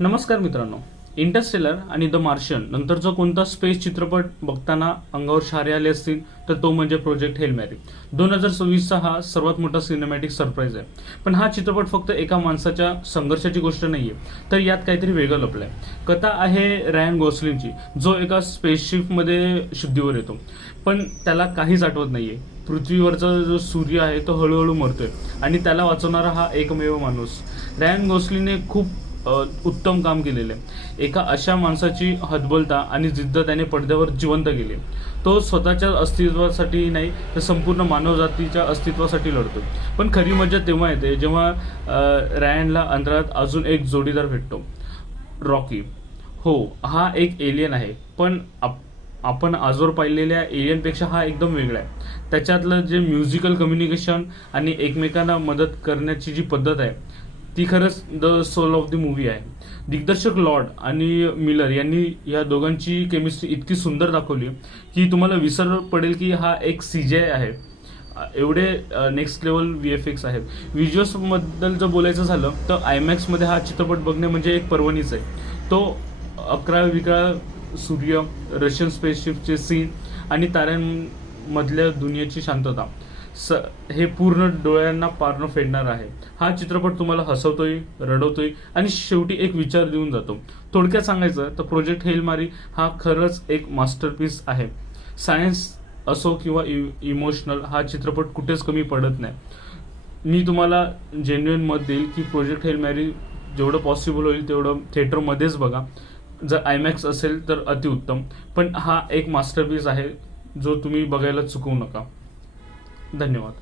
नमस्कार मित्रांनो. इंटरस्टेलर आणि द मार्शियन नंतरचा कोणता स्पेस चित्रपट बघताना अंगावर शहारे आले असतील तर तो म्हणजे प्रोजेक्ट हेल मॅरी. 2026चा हा सर्वात मोठा सिनेमॅटिक सरप्राईज आहे. पण हा चित्रपट फक्त एका माणसाच्या संघर्षाची गोष्ट नाहीये, तर यात काहीतरी वेगळं लपलंय. कथा आहे रायन गॉसलिंगची, जो एका स्पेसशिपमध्ये शुद्धीवर येतो, पण त्याला काहीच आठवत नाहीये. पृथ्वीवरचा जो सूर्य आहे तो हळूहळू मरतोय आणि त्याला वाचवणारा हा एकमेव माणूस. रायन गॉसलिंगने खूप उत्तम काम केलेलं आहे. एका अशा माणसाची हतबलता आणि जिद्द त्याने पडद्यावर जिवंत केली. तो स्वतःच्या अस्तित्वासाठी नाही तर संपूर्ण मानवजातीच्या अस्तित्वासाठी लढतो. पण खरी मजा तेव्हा येते जेव्हा रायनला अंतराळात अजून एक जोडीदार भेटतो, रॉकी. हो, हा एक एलियन आहे, पण आपण आजवर पाहिलेल्या एलियनपेक्षा हा एकदम वेगळा आहे. त्याच्यातलं जे म्युझिकल कम्युनिकेशन आणि एकमेकांना मदत करण्याची जी पद्धत आहे ती खरंच the soul of the movie आहे. दिग्दर्शक लॉर्ड आणि मिलर यांनी या दोघांची केमिस्ट्री इतकी सुंदर दाखवली की तुम्हाला विसर पडेल की हा एक CGI आहे. एवढे नेक्स्ट लेवल VFX आहेत. व्हिज्युअल्सबद्दल जर बोलायचं झालं तर IMAXमध्ये हा चित्रपट बघणे म्हणजे एक पर्वणीच आहे. तो 11 सूर्य, रशियन स्पेसशिपचे सीन आणि ताऱ्यांमधल्या दुनियेची शांतता हे पूर्ण डोळ्यांना पारणं फेडणार आहे. हा चित्रपट तुम्हाला हसवतोय, रडवतोय आणि शेवटी एक विचार देऊन जातो. थोडक्यात सांगायचं तर प्रोजेक्ट हेल मॅरी हा खरंच एक मास्टरपीस आहे. सायन्स असो किंवा इमोशनल, हा चित्रपट कुठेच कमी पडत नाही. मी तुम्हाला जेन्युइन मत देईल की प्रोजेक्ट हेल मॅरी जेवढं पॉसिबल होईल तेवढं थिएटरमध्येच बघा. जर IMAX असेल तर अतिउत्तम, पण हा एक मास्टरपीस आहे जो तुम्ही बघायला चुकवू नका. धन्यवाद.